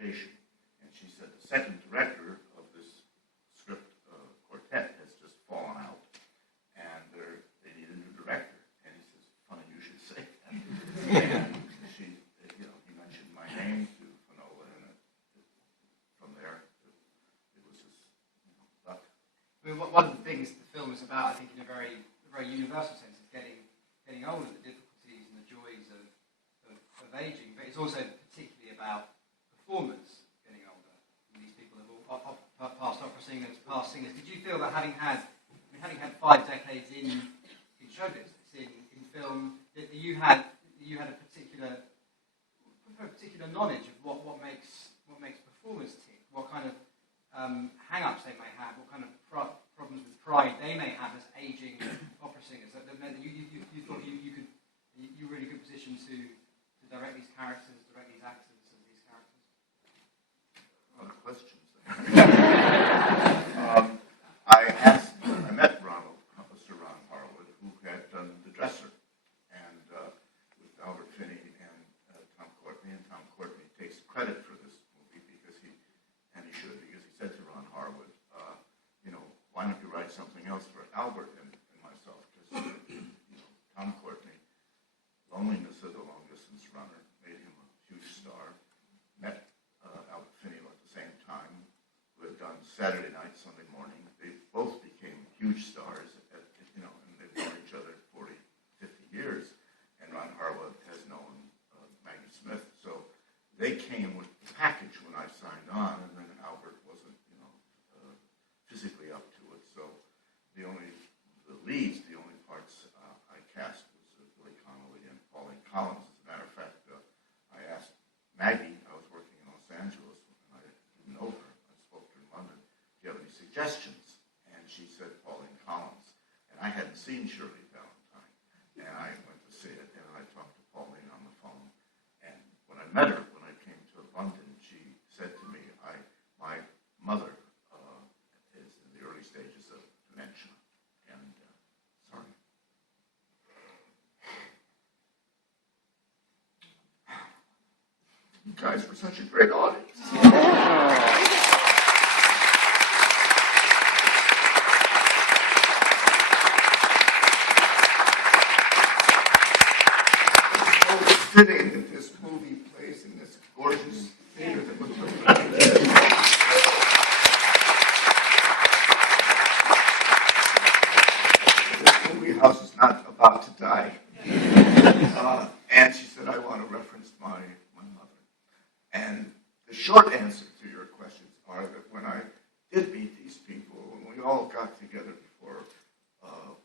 education. And she said the second director of this script, Quartet, has just fallen out, and they need a new director. And he says, funny you should say that. And she, he mentioned my name to Finola, and from there, it was just luck. I mean, one of the things the film is about, I think, in a very universal sense, is getting older, the difficulties and the joys of aging, but it's also particularly about performance getting older. And these people have all past opera singers, past singers. Did you feel that having had 5 decades in show business, in film, that you had a particular knowledge of what makes performers tick, what kind of hang-ups they may have, what kind of problems with pride they may have as aging opera singers. That meant that you thought you were in a good position to direct these characters, direct these actors as these characters. A lot of questions there. I met Sir Ron Harwood, who had done The Dresser, and with Albert Finney and Tom Courtney, and Tom Courtney takes credit for this movie because he said to Ron Harwood, why don't you write something else for Albert and myself? Because Tom Courtney, Loneliness of the Long Distance Runner, made him a huge star. Met Albert Finney at the same time, who had done Saturday Night, Sunday Morning. They both became huge stars, and they've known each other 40, 50 years. And Ron Harwood has known Maggie Smith. So they came with the package when I signed on, and then Albert wasn't, physically up to it. So the only parts I cast was Billy Connolly and Pauline Collins. As a matter of fact, I asked Maggie, I was working in Los Angeles, and I didn't know her. I spoke to her in London. Do you have any suggestions? And she said Pauline Collins. And I hadn't seen Shirley Valentine. And I went to see it, and I talked to Pauline on the phone. And when I met her, when I came to London, she said to me, my mother is in the early stages of dementia. And sorry. You guys were such a great audience. It's so fitting that this movie plays in this gorgeous theater that looks like this. This movie house is not about to die. And she said, I want to reference my mother. And the short answer to your questions are that when I did meet these people, when we all got together before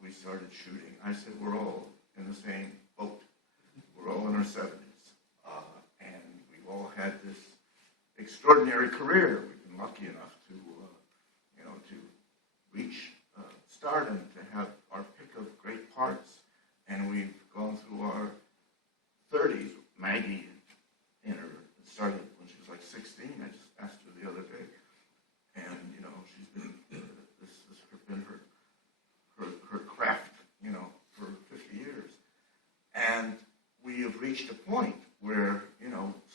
we started shooting, I said, we're all in the same boat. We're all in our 70s. And we've all had this extraordinary career. We've been lucky enough to reach stardom, to have our pick of great parts. And we've gone through our 30s. Maggie, started when she was like 16. I just asked her the other day. And, she's been, this has been her craft, for 50 years. And we have reached a point where,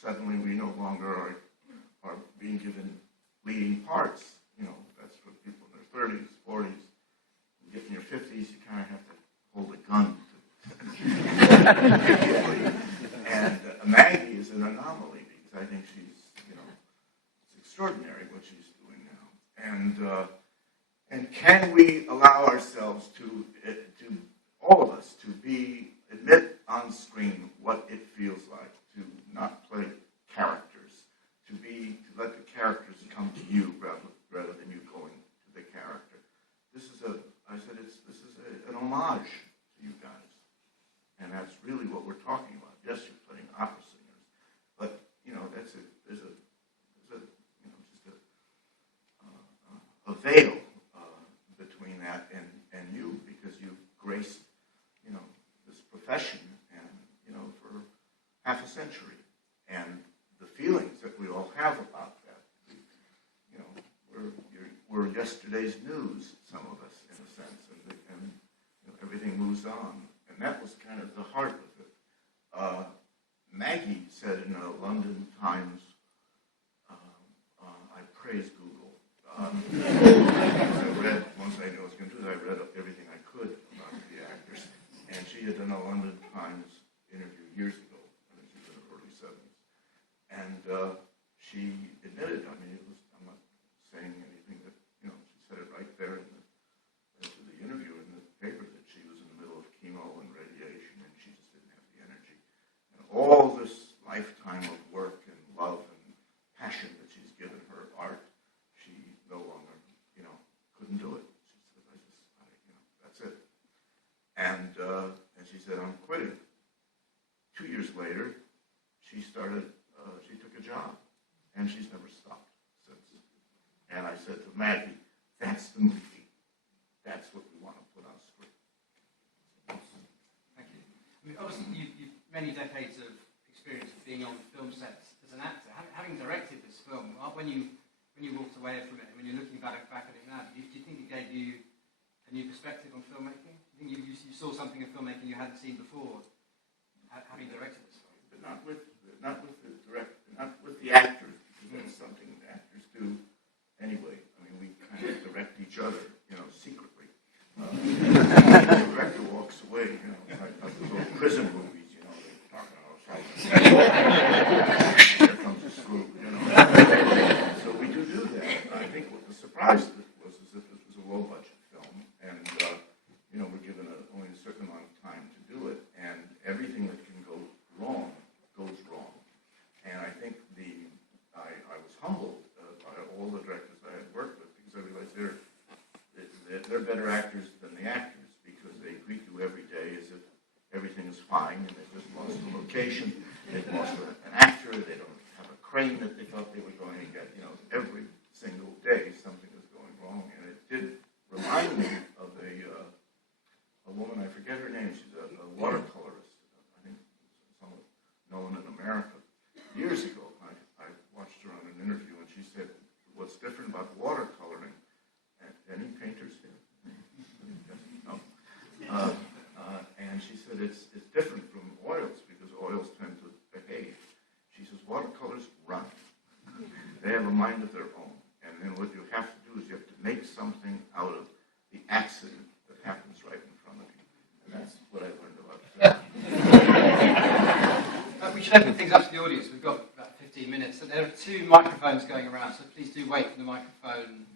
suddenly we no longer are being given leading parts. That's for people in their 30s, 40s. You get in your 50s, you kind of have to hold a gun. And Maggie is an anomaly because I think she's, it's extraordinary what she's doing now. And can we allow ourselves to all of us, to admit on screen what it feels like to not play characters, to let the characters come to you rather than you going to the character. This is an homage to you guys. And that's really what we're talking about. Yes, you're playing opera singers, but there's a veil between that and you, because you've graced this profession and for half a century, and the feelings that we all have about that. We're yesterday's news, some of us, in a sense, and everything moves on. And that was kind of the heart of it. Maggie said in a London Times And she admitted, I mean, I'm not saying anything that, she said it right there in the interview in the paper that she was in the middle of chemo and radiation and she just didn't have the energy. And all this lifetime of work and love and passion that she's given her art, she no longer, couldn't do it. She said, that's it. And she said, I'm quitting. 2 years later, she took a job, and she's never stopped since. And I said to Maggie, that's the movie. That's what we want to put on screen. Thank you. I mean, obviously, you've many decades of experience of being on film sets as an actor. Having directed this film, when you walked away from it, when you're looking back at it now, do you think it gave you a new perspective on filmmaking? Do you think you saw something in filmmaking you hadn't seen before, having directed this film? But not with the actors, because that's something that actors do anyway. I mean, we kind of direct each other, secretly. The director walks away, like those old prison movies, they're talking about here comes the screw, So we do that. I think what the surprise was is that this was a low-budget film, and we're given only a certain amount of time to do it, and everything that can go wrong goes wrong. And I think I was humbled by all the directors I had worked with, because I realized they're better actors than the actors, because they greet you every day as if everything is fine, and they just lost a location, they've lost an actor, they don't have a crane that they thought they were going to get. Every single day something is going wrong, and it did remind me of a woman, I forget her name, she's a watercolorist, I think somewhat known in America. Years ago, I watched her on an interview, and she said, what's different about watercoloring, any painters here? No. And she said, it's different from oils, because oils tend to behave. She says, watercolors run. They have a mind of their own, and then what you have to do is you have to make something out of the accident that happens right in front of you. And that's what I learned about film. We should open things up to the audience. We've got about 15 minutes. So there are 2 microphones going around, so please do wait for the microphone